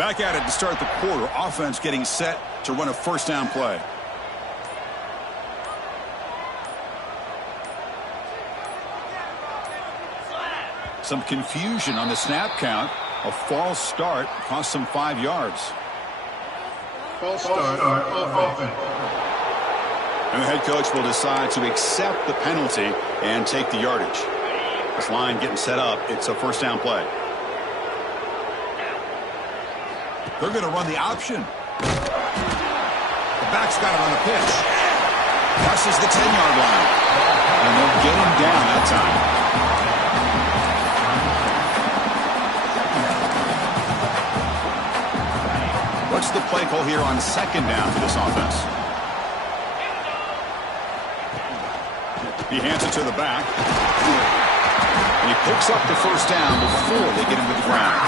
Back at it to start the quarter. Offense getting set to run a first down play. Some confusion on the snap count. A false start cost them 5 yards. False start offense. And the head coach will decide to accept the penalty and take the yardage. This line getting set up. It's a first down play. They're going to run the option. The back's got it on the pitch. Crosses the 10-yard line. And they'll get him down that time. What's the play call here on second down for this offense? He hands it to the back. And he picks up the first down before they get him to the ground.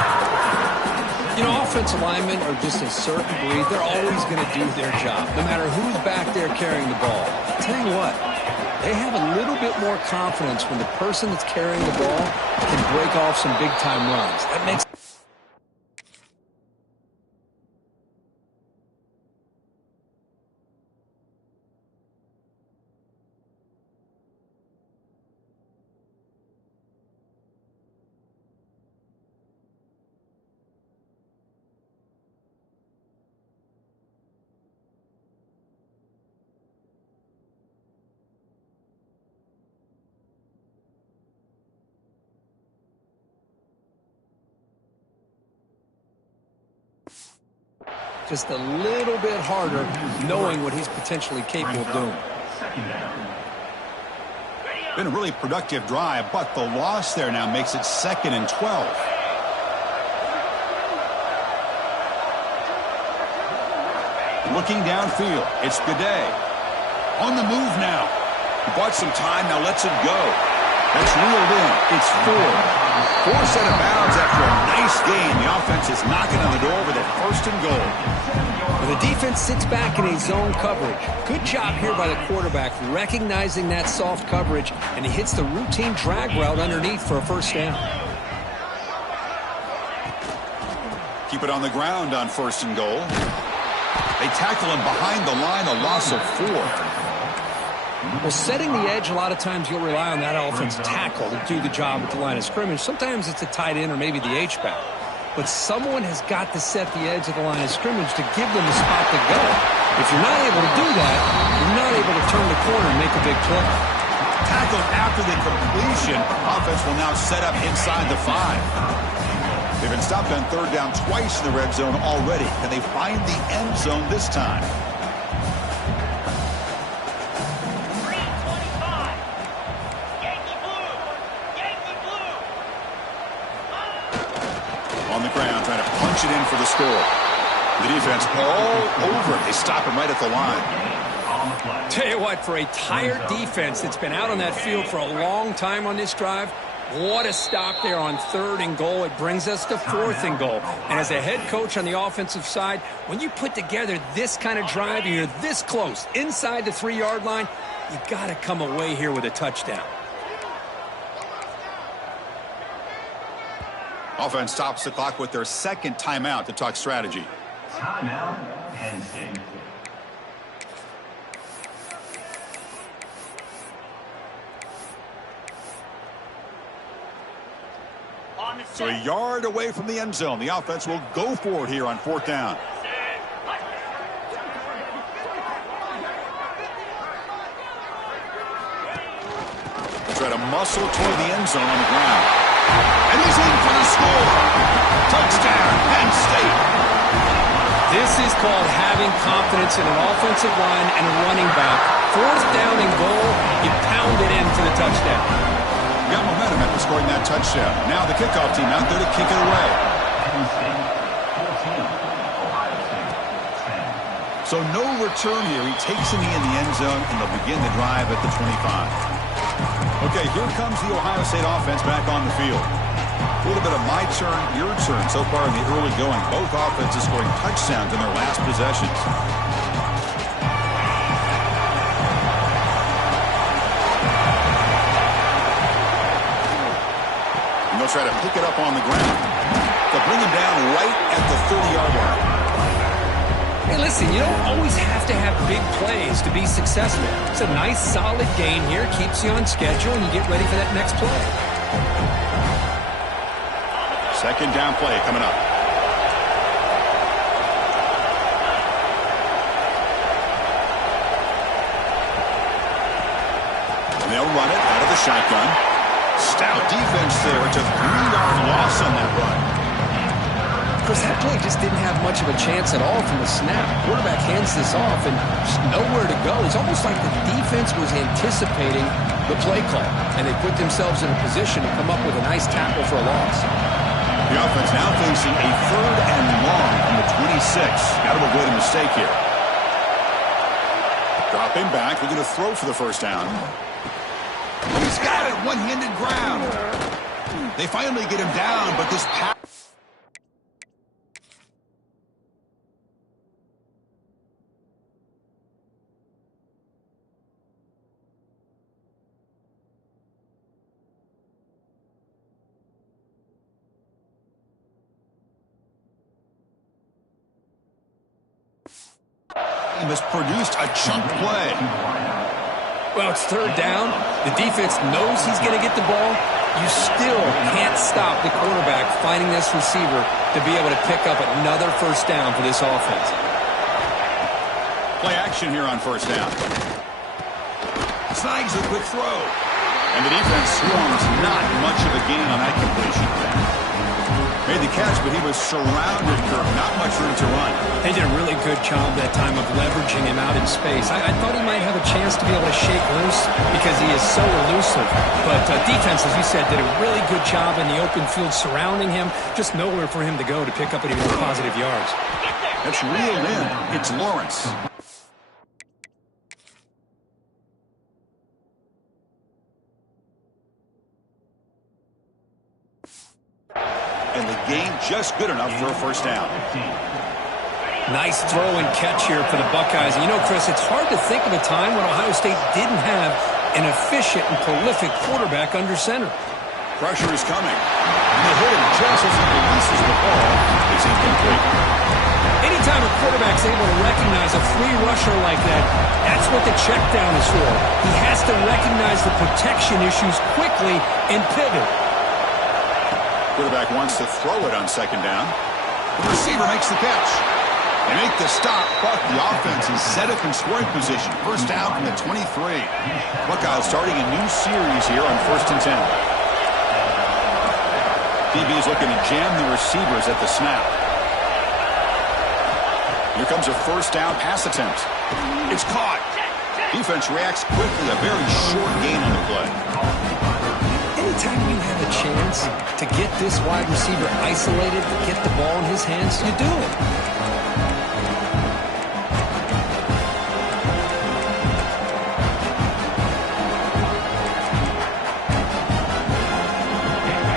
You know, offensive linemen are just a certain breed. They're always going to do their job, no matter who's back there carrying the ball. I'll tell you what, they have a little bit more confidence when the person that's carrying the ball can break off some big-time runs. That makes just a little bit harder knowing what he's potentially capable of doing. Been a really productive drive, but the loss there now makes it 2nd and 12. Looking downfield, it's Gaudet. On the move now. He bought some time, now lets it go. That's reeled in. It's 4 set of bounds after a nice game. The offense is knocking on the door with a 1st and goal. Well, the defense sits back in a zone coverage. Good job here by the quarterback recognizing that soft coverage, and he hits the routine drag route underneath for a first down. Keep it on the ground on 1st and goal. They tackle him behind the line, a loss of 4. Well, setting the edge, a lot of times you'll rely on that offensive tackle to do the job at the line of scrimmage. Sometimes it's a tight end or maybe the H-back. But someone has got to set the edge of the line of scrimmage to give them a spot to go. If you're not able to do that, you're not able to turn the corner and make a big play. Tackled after the completion. Offense will now set up inside the 5. They've been stopped on 3rd down twice in the red zone already. Can they find the end zone this time? It in for the score. The defense all over it. They stop him right at the line. Tell you what, for a tired defense that's been out on that field for a long time on this drive, what a stop there on 3rd and goal. It brings us to 4th and goal. And as a head coach on the offensive side, when you put together this kind of drive and you're this close inside the 3-yard line, you got to come away here with a touchdown. Offense stops the clock with their 2nd timeout to talk strategy. Timeout, Penn State. So a yard away from the end zone. The offense will go for it here on 4th down. They try to muscle toward the end zone on the ground. And he's in for the score. Touchdown, Penn State. This is called having confidence in an offensive line and a running back. 4th down and goal, you pound it in for the touchdown. Got momentum after scoring that touchdown. Now the kickoff team out there to kick it away. So no return here. He takes a knee in the end zone, and they'll begin the drive at the 25. Okay, here comes the Ohio State offense back on the field. A little bit of my turn, your turn so far in the early going. Both offenses scoring touchdowns in their last possessions. And they'll try to pick it up on the ground. The They'll bring him down right at the 30-yard line. Hey, listen, you don't always have to have big plays to be successful. It's a nice, solid gain here. Keeps you on schedule, and you get ready for that next play. Second down play coming up. And they'll run it out of the shotgun. Stout defense there. It's a 3-yard loss on that run. Chris, that play just didn't have much of a chance at all from the snap. Quarterback hands this off and just nowhere to go. It's almost like the defense was anticipating the play call, and they put themselves in a position to come up with a nice tackle for a loss. The offense now facing a 3rd and long from the 26. Got to avoid a mistake here. Dropping back, looking to throw for the first down. He's got it, one-handed ground. They finally get him down, but this pass... has produced a chunk play. Well, it's 3rd down. The defense knows he's going to get the ball. You still can't stop the quarterback finding this receiver to be able to pick up another first down for this offense. Play action here on first down. Snags a quick throw. And the defense swarms not much of a gain on that completion. Made the catch, but he was surrounded, Kirk. Not much room to run. They did a really good job that time of leveraging him out in space. I thought he might have a chance to be able to shake loose because he is so elusive. But defense, as you said, did a really good job in the open field surrounding him. Just nowhere for him to go to pick up any more positive yards. That's reeled in. It's Lawrence. And the gain just good enough for a first down. Nice throw and catch here for the Buckeyes. And you know, Chris, it's hard to think of a time when Ohio State didn't have an efficient and prolific quarterback under center. Pressure is coming. And they hit him just as he releases the ball. It's incomplete. Anytime a quarterback's able to recognize a free rusher like that, that's what the check down is for. He has to recognize the protection issues quickly and pivot. Quarterback wants to throw it on second down. The receiver makes the catch. They make the stop, but the offense is set up in scoring position. First down from the 23. Buckeyes starting a new series here on 1st and 10. DB is looking to jam the receivers at the snap. Here comes a first down pass attempt. It's caught. Defense reacts quickly. A very short gain on the play. Anytime you have a chance to get this wide receiver isolated, to get the ball in his hands, you do it.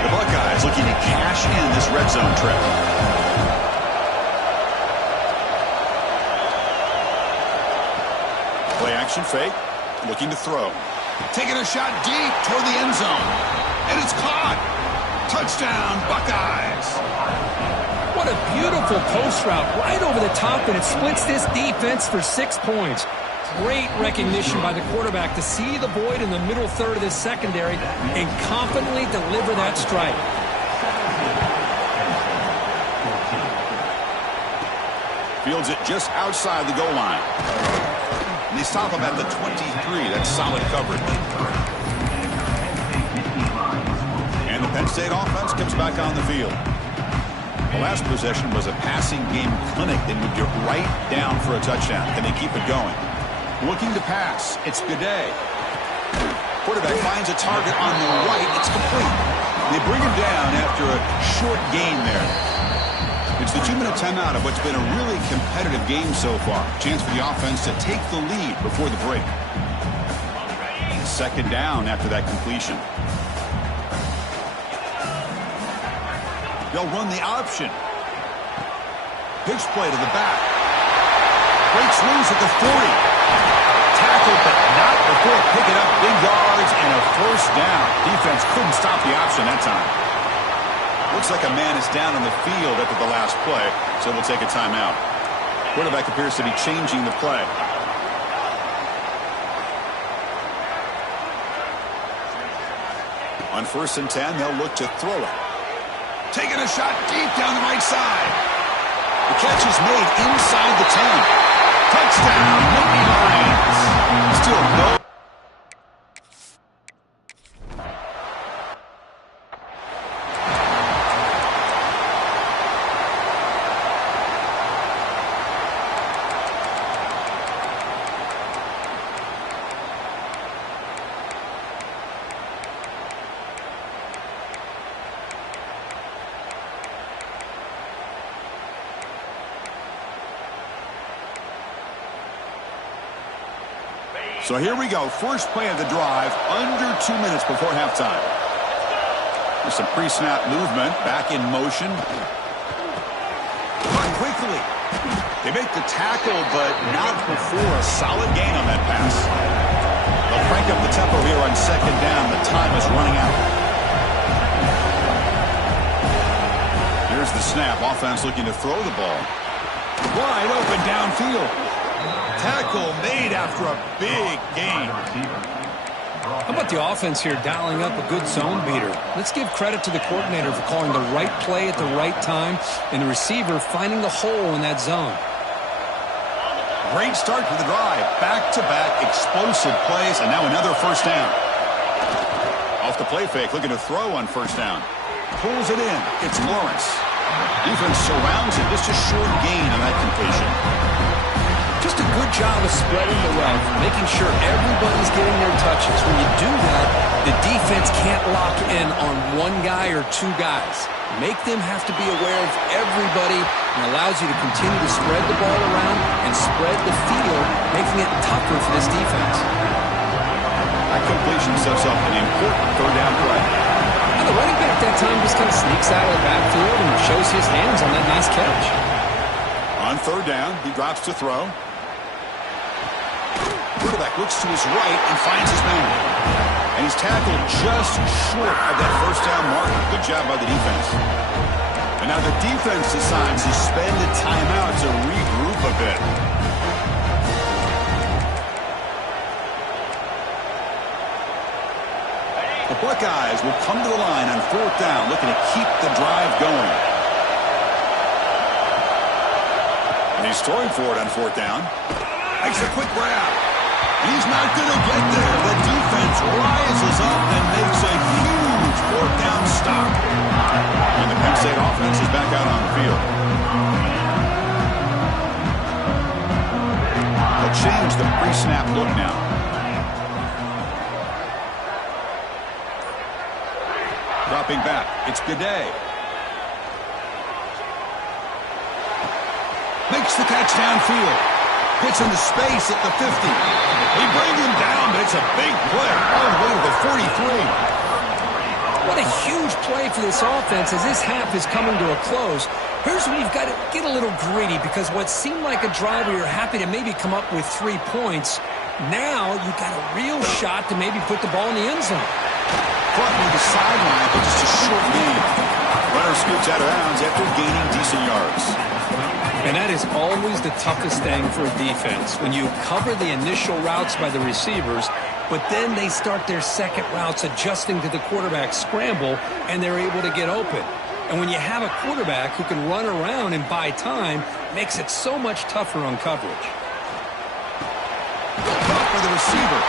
The Buckeyes looking to cash in this red zone trip. Play action fake, looking to throw. Taking a shot deep toward the end zone. And it's caught. Touchdown, Buckeyes. What a beautiful post route right over the top, and it splits this defense for 6 points. Great recognition by the quarterback to see the void in the middle third of this secondary and confidently deliver that strike. Fields it just outside the goal line. And they stop him at the 23. That's solid coverage. And the Penn State offense comes back on the field. The last possession was a passing game clinic. They moved it right down for a touchdown. Can they keep it going? Looking to pass. It's Gaudet. Quarterback finds a target on the right. It's complete. They bring him down after a short gain there. It's the 2-minute timeout of what's been a really competitive game so far. Chance for the offense to take the lead before the break. Second down after that completion. They'll run the option. Pitch play to the back. Breaks loose at the 40. Tackled, but not before picking up big yards and a first down. Defense couldn't stop the option that time. Looks like a man is down on the field after the last play, so we'll take a timeout. Quarterback appears to be changing the play. On 1st and 10, they'll look to throw it. Taking a shot deep down the right side. The catch is made inside the 10. Touchdown, Nittany Lions. Still no. So here we go. First play of the drive, under 2 minutes before halftime. There's some pre-snap movement, back in motion. Run quickly. They make the tackle, but not before a solid gain on that pass. They'll crank up the tempo here on 2nd down. The time is running out. Here's the snap. Offense looking to throw the ball. Wide open downfield. Tackle made after a big gain. How about the offense here dialing up a good zone beater? Let's give credit to the coordinator for calling the right play at the right time and the receiver finding the hole in that zone. Great start to the drive. Back-to-back explosive plays, and now another 1st down. Off the play fake, looking to throw on 1st down. Pulls it in. It's Lawrence. Defense surrounds him. Just a short gain on that completion. Just a good job of spreading the wealth, making sure everybody's getting their touches. When you do that, the defense can't lock in on one guy or 2 guys. Make them have to be aware of everybody and allows you to continue to spread the ball around and spread the field, making it tougher for this defense. That completion sets up an important 3rd down play. And the running back that time just kind of sneaks out of the backfield and shows his hands on that nice catch. On 3rd down, he drops to throw. Quarterback looks to his right and finds his man. And he's tackled just short of that 1st down marker. Good job by the defense. And now the defense decides to spend a timeout to regroup a bit. The Buckeyes will come to the line on 4th down, looking to keep the drive going. And he's throwing for it on 4th down. Makes a quick grab. He's not going to get there. The defense rises up and makes a huge 4th down stop. And the Penn State offense is back out on the field. They'll change the pre-snap look now. Dropping back. It's Gaudet. Makes the catch downfield. Gets into space at the 50. They bring him down, but it's a big play all the way to the 43. What a huge play for this offense as this half is coming to a close. Here's where you've got to get a little greedy, because what seemed like a drive where you're happy to maybe come up with 3 points, now you've got a real shot to maybe put the ball in the end zone. Caught near the sideline, but just a short gain. Runner scoots out of bounds after gaining decent yards. And that is always the toughest thing for a defense, when you cover the initial routes by the receivers, but then they start their second routes adjusting to the quarterback's scramble, and they're able to get open. And when you have a quarterback who can run around and buy time, it makes it so much tougher on coverage. Caught for the receiver.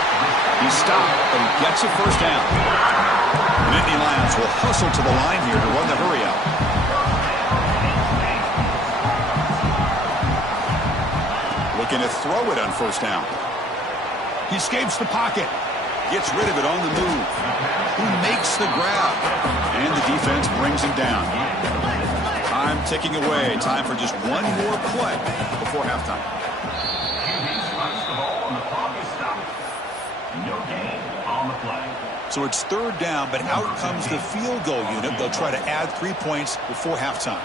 He stopped, but he gets a 1st down. The Nittany Lions will hustle to the line here to run the hurry out. Looking to throw it on 1st down. He escapes the pocket. Gets rid of it on the move. He makes the grab. And the defense brings him down. Time ticking away. Time for just one more play before halftime. So it's 3rd down, but out comes the field goal unit. They'll try to add 3 points before halftime.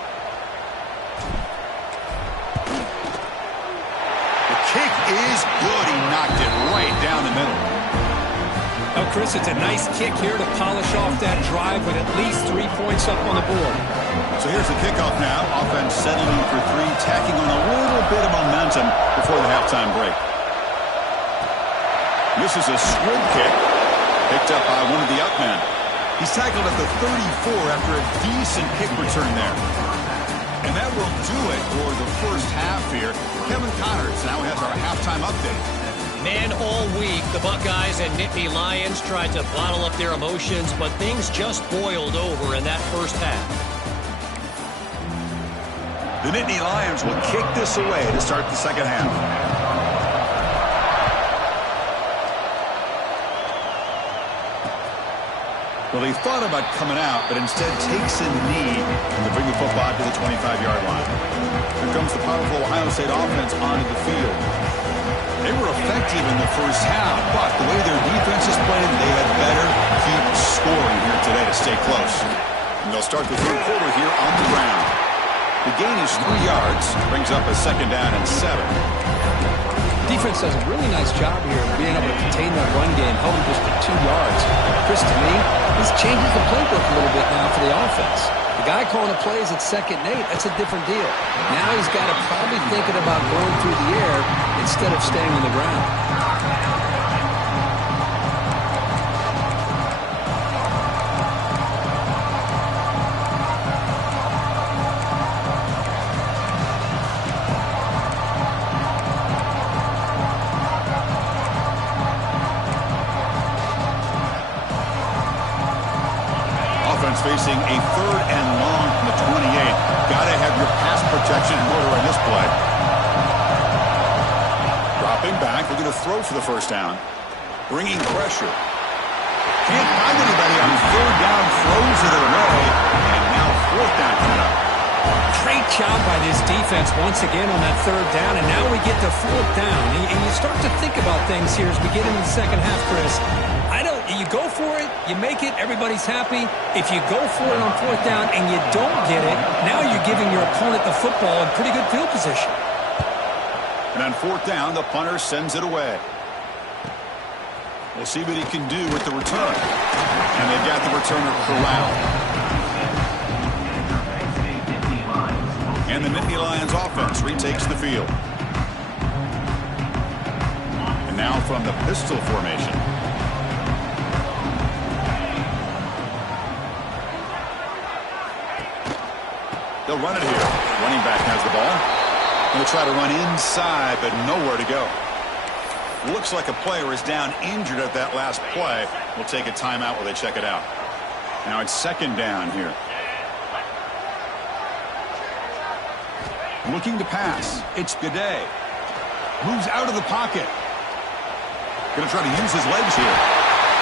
Kick is good. He knocked it right down the middle. Chris, it's a nice kick here to polish off that drive with at least 3 points up on the board. So here's the kickoff now. Offense settling for 3, tacking on a little bit of momentum before the halftime break. This is a squib kick, picked up by one of the up men. He's tackled at the 34 after a decent kick return there. And that will do it for the first half here. Kevin Connors now has our halftime update. Man, all week, the Buckeyes and Nittany Lions tried to bottle up their emotions, but things just boiled over in that first half. The Nittany Lions will kick this away to start the second half. Well, he thought about coming out, but instead takes a knee to bring the football to the 25-yard line. Here comes the powerful Ohio State offense onto the field. They were effective in the first half, but the way their defense is playing, they had better keep scoring here today to stay close. And they'll start the third quarter here on the ground. The gain is 3 yards, brings up a second down and 7. Defense does a really nice job here of being able to contain that run game, held him just to 2 yards. Chris, to me, this changes the playbook a little bit now for the offense. The guy calling the plays at 2nd and 8, that's a different deal. Now he's got to probably thinking about going through the air instead of staying on the ground. Facing a 3rd and long from the 28. Got to have your pass protection in order on this play. Dropping back, looking to throw for the first down. Bringing pressure. Can't find anybody on 3rd down, throws it away, and now 4th down coming up. Great job by this defense once again on that 3rd down, and now we get to 4th down. And you start to think about things here as we get into the second half, Chris. You go for it, you make it, everybody's happy. If you go for it on 4th down and you don't get it, now you're giving your opponent the football in pretty good field position. And on 4th down, the punter sends it away. We'll see what he can do with the return. And they've got the returner corralled. And the Nittany Lions offense retakes the field. And now from the pistol formation. They'll run it here. Running back has the ball. Going to try to run inside, but nowhere to go. Looks like a player is down injured at that last play. We'll take a timeout while they check it out. Now it's 2nd down here. Looking to pass. It's Gaudet. Moves out of the pocket. Going to try to use his legs here.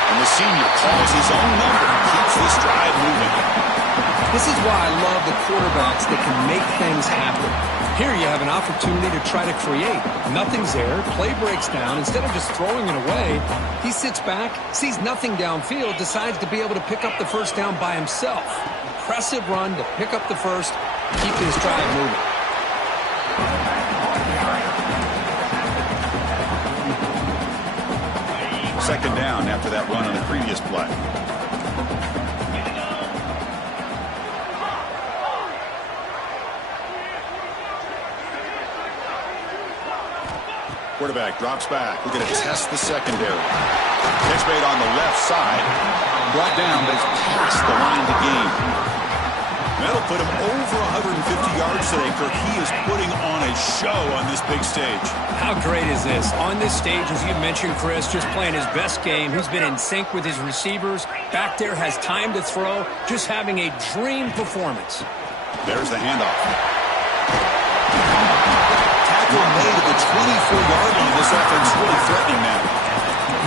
And the senior calls his own number. Keeps this drive moving. This is why I love the quarterbacks that can make things happen. Here you have an opportunity to try to create. Nothing's there. Play breaks down. Instead of just throwing it away, he sits back, sees nothing downfield, decides to be able to pick up the first down by himself. Impressive run to pick up the first, keep this drive moving. Second down after that run on the previous play. Quarterback drops back. We're going to test the secondary. Catch made on the left side. Brought down, but it's past the line to gain. That'll put him over 150 yards today, Kirk. He is putting on a show on this big stage. How great is this? On this stage, as you mentioned, Chris, just playing his best game. He's been in sync with his receivers. Back there, has time to throw. Just having a dream performance. There's the handoff. Tackle made at the 24-yard line. This offense really threatening now.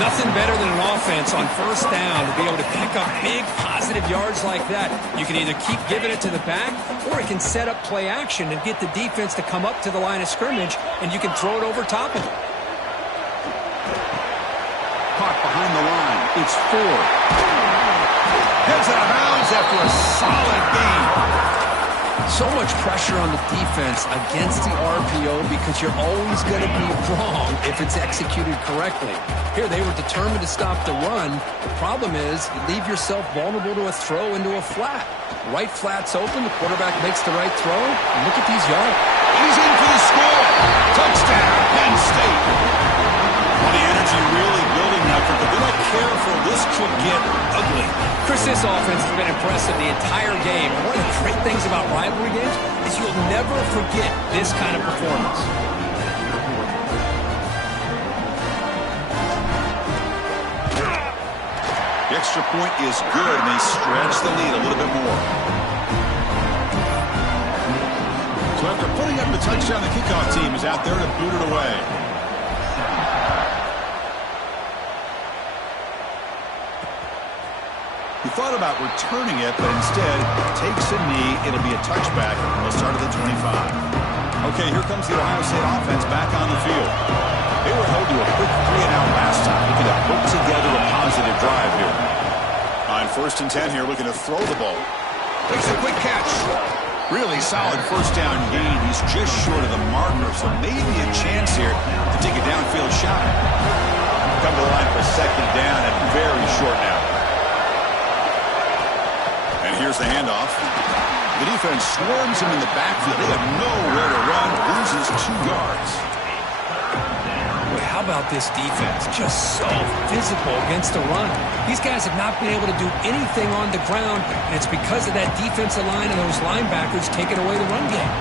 Nothing better than an offense on first down to be able to pick up big positive yards like that. You can either keep giving it to the back, or it can set up play action and get the defense to come up to the line of scrimmage, and you can throw it over top of it. Caught behind the line. It's 4. Heads out of bounds after a solid gain. So much pressure on the defense against the RPO because you're always going to be wrong if it's executed correctly. Here, they were determined to stop the run. The problem is you leave yourself vulnerable to a throw into a flat. Right flat's open. The quarterback makes the right throw. And look at these yards. He's in for the score. Touchdown, Penn State. Well, the energy really building now, but they're not careful. This could get ugly. Chris, this offense has been impressive the entire game. And one of the great things about rivalry games is you'll never forget this kind of performance. The extra point is good, and they stretch the lead a little bit more. So after putting up the touchdown, the kickoff team is out there to boot it away. He thought about returning it, but instead takes a knee. It'll be a touchback. They'll start at the 25. Okay, here comes the Ohio State offense back on the field. They were held to a quick 3-and-out last time. They could have put together a positive drive here. On 1st and 10 here, looking to throw the ball. Makes a quick catch. Really solid first down gain. He's just short of the marker, so maybe a chance here to take a downfield shot. Come to the line for 2nd down and very short now. And here's the handoff. The defense swarms him in the backfield. They have nowhere to run. Loses 2 yards. Boy, how about this defense? Just so physical against the run. These guys have not been able to do anything on the ground, and it's because of that defensive line and those linebackers taking away the run game.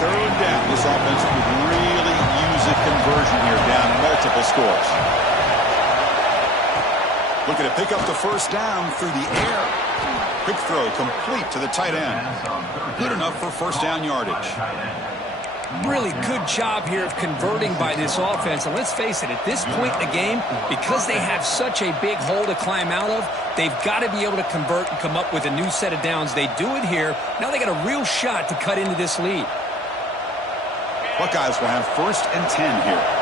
Third down. This offense could really use a conversion here, down multiple scores. Looking to pick up the first down through the air. Quick throw complete to the tight end. Good enough for first down yardage. Really good job here of converting by this offense. And let's face it, at this point in the game, because they have such a big hole to climb out of, they've got to be able to convert and come up with a new set of downs. They do it here. Now they got a real shot to cut into this lead. Buckeyes will have 1st and 10 here.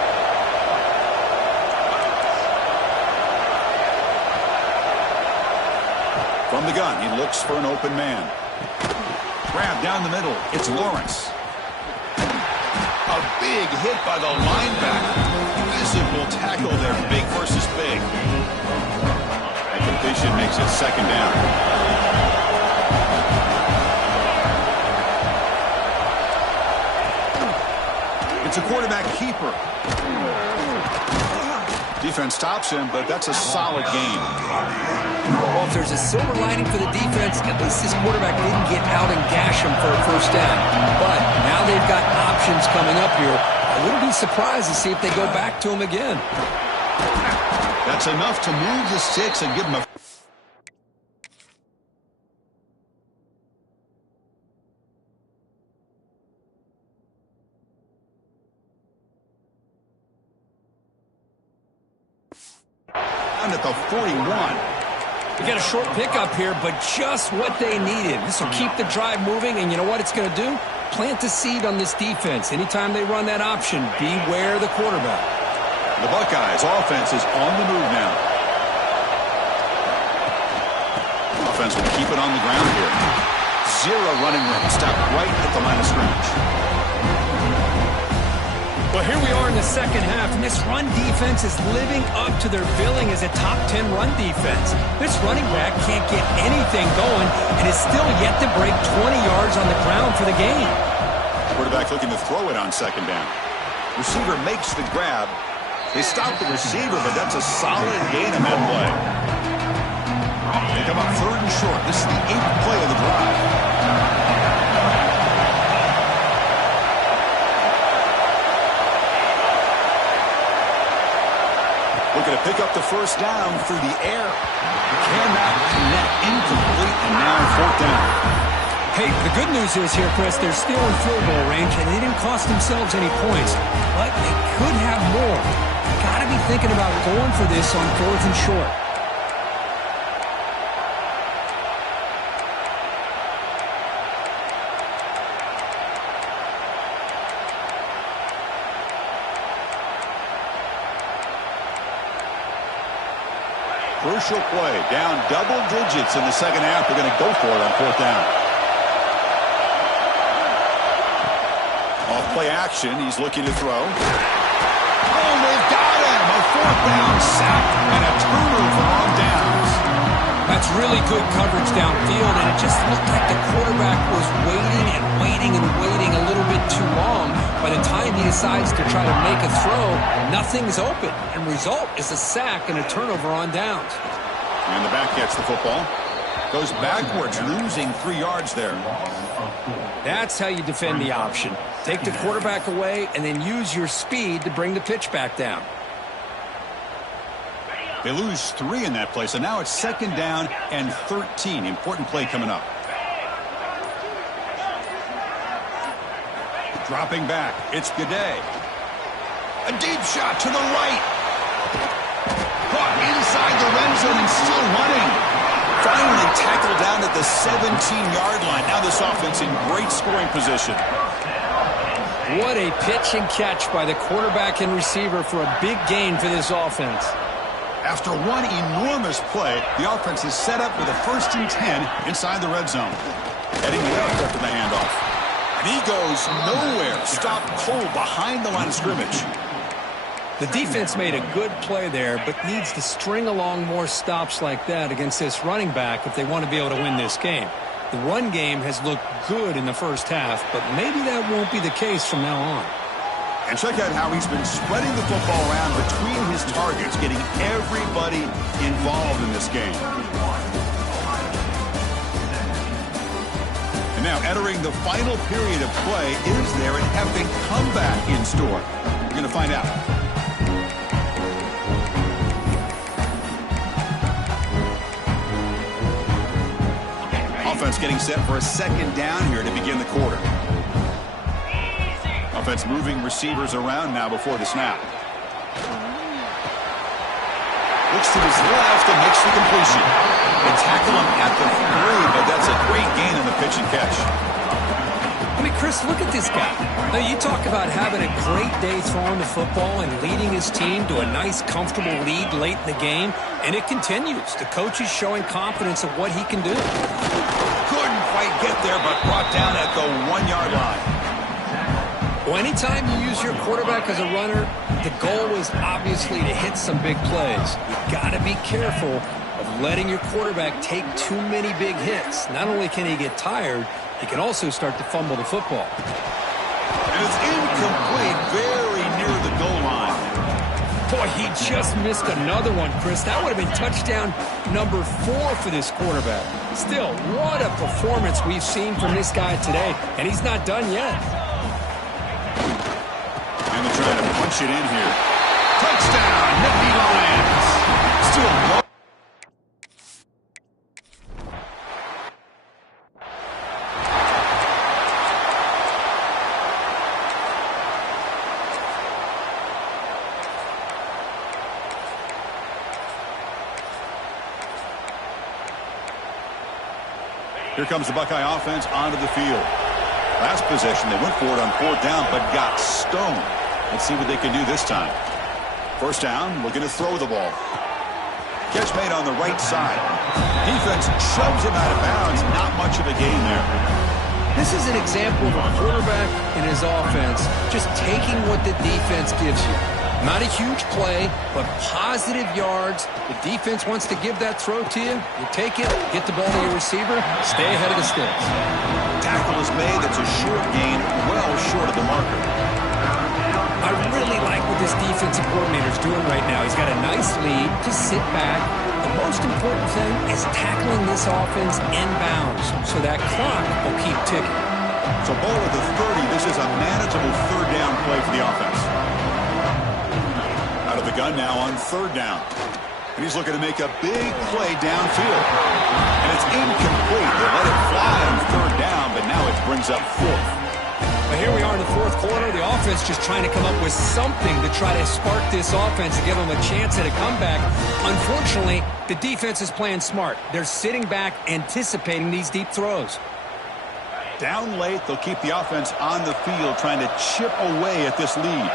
From the gun, he looks for an open man. Grab down the middle. It's Lawrence. A big hit by the linebacker. Visible tackle there, big versus big. That completion makes it 2nd down. It's a quarterback keeper. Defense stops him, but that's a solid game. Well, if there's a silver lining for the defense, at least this quarterback didn't get out and gash him for a first down. But now they've got options coming up here. I wouldn't be surprised to see if they go back to him again. That's enough to move the sticks and give him a... at the 41. We got a short pickup here, but just what they needed. This will keep the drive moving, and you know what it's going to do? Plant a seed on this defense. Anytime they run that option, beware the quarterback. The Buckeyes offense is on the move now. Offense will keep it on the ground here. 0 running room. Stop right at the line of scrimmage. Well, here we are in the second half, and this run defense is living up to their billing as a top 10 run defense. This running back can't get anything going and is still yet to break 20 yards on the ground for the game. Quarterback looking to throw it on 2nd down. Receiver makes the grab. They stop the receiver, but that's a solid gain in that play. They come up 3rd and short. This is the 8th play of the drive. Looking to pick up the first down through the air. Cannot connect, incomplete, and now 4th down. Hey, the good news is here, Chris, they're still in field goal range, and they didn't cost themselves any points. But they could have more. Got to be thinking about going for this on 4th and short. Crucial play. Down double digits in the second half. They're going to go for it on fourth down. Off play action. He's looking to throw. Oh, they've got him. A fourth down sack and a turnover on downs. That's really good coverage downfield, and it just looked like the quarterback was waiting and waiting and waiting a little bit too long. By the time he decides to try to make a throw, nothing's open. And result is a sack and a turnover on downs. And the back gets the football. Goes backwards, losing 3 yards there. That's how you defend the option. Take the quarterback away and then use your speed to bring the pitch back down. They lose 3 in that play, so now it's second down and 13. Important play coming up. Dropping back, it's Gaudet. A deep shot to the right. Caught inside the red zone and still running. Finally tackled down at the 17-yard line. Now this offense in great scoring position. What a pitch and catch by the quarterback and receiver for a big gain for this offense. After one enormous play, the offense is set up with a 1st and 10 inside the red zone. Heading left after the handoff. And he goes nowhere. Stopped cold behind the line of scrimmage. The defense made a good play there, but needs to string along more stops like that against this running back if they want to be able to win this game. The run game has looked good in the first half, but maybe that won't be the case from now on. And check out how he's been spreading the football around between his targets, getting everybody involved in this game. And now entering the final period of play, is there an epic comeback in store? We're going to find out. Offense getting set for a second down here to begin the quarter. Offense moving receivers around now before the snap. Looks to his left and makes the completion. They tackle him at the 3, but that's a great gain on the pitch and catch. I mean, Chris, look at this guy. Now, you talk about having a great day throwing the football and leading his team to a nice, comfortable lead late in the game, and it continues. The coach is showing confidence of what he can do. Couldn't quite get there, but brought down at the 1-yard line. Well, anytime you use your quarterback as a runner, the goal is obviously to hit some big plays. You've got to be careful of letting your quarterback take too many big hits. Not only can he get tired, he can also start to fumble the football. And it's incomplete, very near the goal line. Boy, he just missed another one, Chris. That would have been touchdown number 4 for this quarterback. Still, what a performance we've seen from this guy today, and he's not done yet. And they're trying to punch it in here. Touchdown, Nittany Lions. Still low. Here comes the Buckeye offense onto the field. Last possession, they went for it on 4th down, but got stoned. Let's see what they can do this time. 1st down, looking to throw the ball. Catch made on the right side. Defense shoves him out of bounds. Not much of a gain there. This is an example of a quarterback in his offense just taking what the defense gives you. Not a huge play, but positive yards. The defense wants to give that throw to you. You take it, get the ball to your receiver, stay ahead of the sticks. Tackle is made. That's a short gain, well short of the marker. I really like what this defensive coordinator is doing right now. He's got a nice lead to sit back. The most important thing is tackling this offense inbounds so that clock will keep ticking. So ball at the 30. This is a manageable 3rd down play for the offense. Out of the gun now on 3rd down. And he's looking to make a big play downfield. And it's incomplete. They let it fly on 3rd down, but now it brings up 4th. But here we are in the 4th quarter. The offense just trying to come up with something to try to spark this offense and give them a chance at a comeback. Unfortunately, the defense is playing smart. They're sitting back, anticipating these deep throws. Down late, they'll keep the offense on the field, trying to chip away at this lead.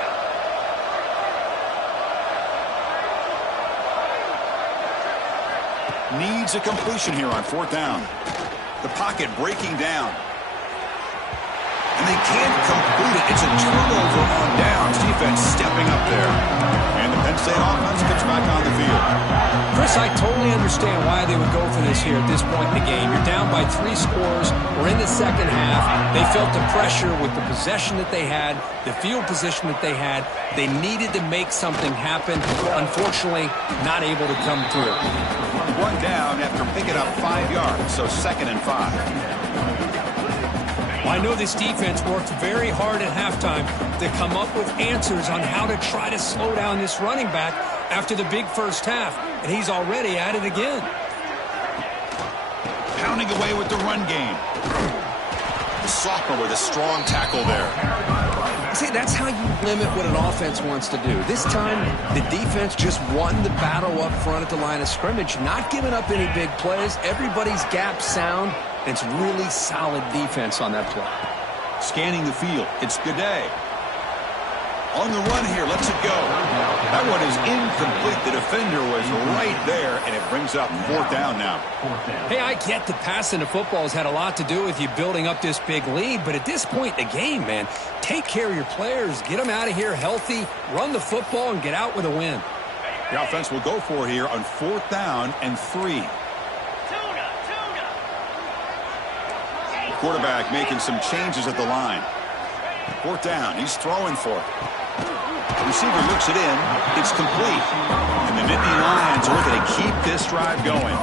needs a completion here on 4th down. The pocket breaking down. And they can't complete it. It's a turnover on downs. Defense stepping up there. And the Penn State offense gets back on the field. Chris, I totally understand why they would go for this here at this point in the game. You're down by 3 scores. We're in the second half. They felt the pressure with the possession that they had, the field position that they had. They needed to make something happen. Unfortunately, not able to come through. One down after picking up 5 yards, so 2nd and 5. I know this defense worked very hard at halftime to come up with answers on how to try to slow down this running back after the big first half, and he's already at it again. Pounding away with the run game. The sophomore with a strong tackle there. See, that's how you limit what an offense wants to do. This time, the defense just won the battle up front at the line of scrimmage, not giving up any big plays. Everybody's gap sound. It's really solid defense on that play. Scanning the field. It's Gaudet. On the run here. Lets it go. That one is incomplete. The defender was right there, and it brings up 4th down now. Hey, I get that passing the football has had a lot to do with you building up this big lead, but at this point in the game, man, take care of your players. Get them out of here healthy, run the football, and get out with a win. The offense will go for it here on 4th down and 3. Quarterback making some changes at the line. 4th down. He's throwing for it. The receiver looks it in. It's complete. And the Nittany Lions are looking to keep this drive going.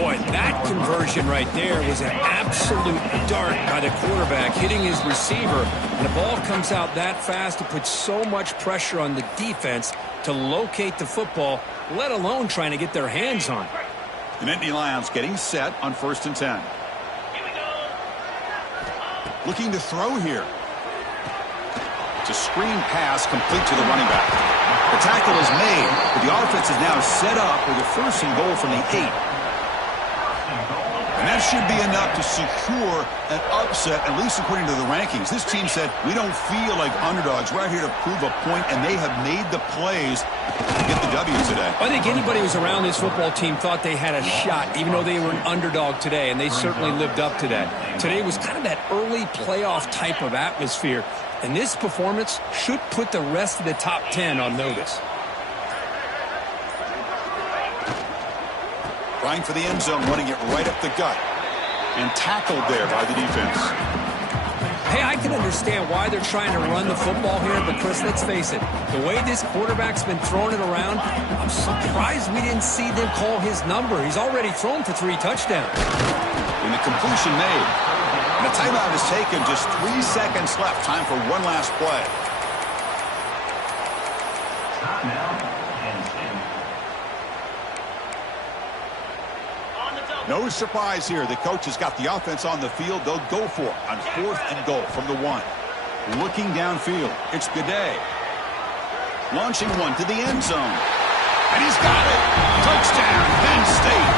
Boy, that conversion right there was an absolute dart by the quarterback hitting his receiver. And the ball comes out that fast to put so much pressure on the defense to locate the football, let alone trying to get their hands on it. The Nittany Lions getting set on 1st and 10. Looking to throw here. It's a screen pass complete to the running back. The tackle is made, but the offense is now set up with a 1st and goal from the 8. And that should be enough to secure an upset, at least according to the rankings. This team said, we don't feel like underdogs. We're out here to prove a point, and they have made the plays to get the W today. I think anybody who was around this football team thought they had a shot, even though they were an underdog today, and they certainly lived up to that. Today was kind of that early playoff type of atmosphere, and this performance should put the rest of the top 10 on notice. Trying for the end zone, running it right up the gut. And tackled there by the defense. Hey, I can understand why they're trying to run the football here, but Chris, let's face it, the way this quarterback's been throwing it around, I'm surprised we didn't see them call his number. He's already thrown for 3 touchdowns. And the completion made. And the timeout is taken, just 3 seconds left. Time for one last play. No surprise here. The coach has got the offense on the field. They'll go for it on 4th and goal from the 1. Looking downfield. It's Gaudet. Launching one to the end zone. And he's got it. Touchdown, Penn State.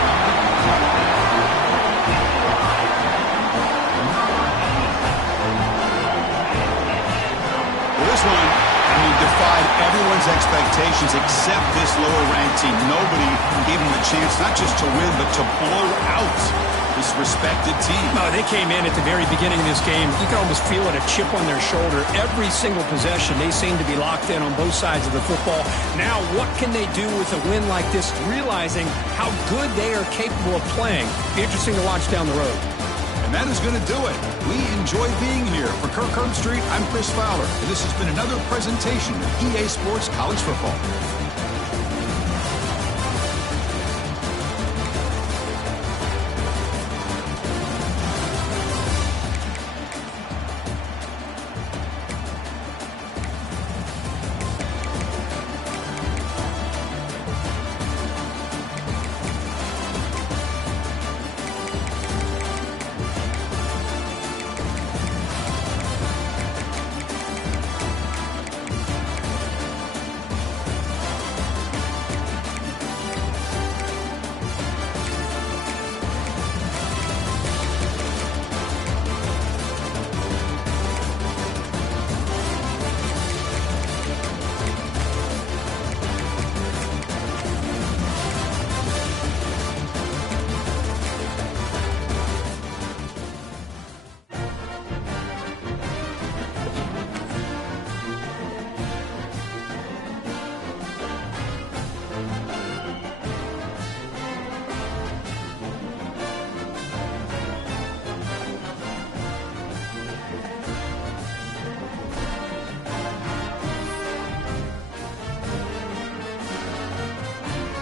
Well, this one, defied everyone's expectations except this lower-ranked team. Nobody gave them a chance not just to win, but to blow out this respected team. No, they came in at the very beginning of this game. You can almost feel it, a chip on their shoulder. Every single possession, they seem to be locked in on both sides of the football. Now, what can they do with a win like this, realizing how good they are capable of playing? Be interesting to watch down the road. And that is going to do it. We enjoy being here. For Kirk Herbstreit, I'm Chris Fowler, and this has been another presentation of EA Sports College Football.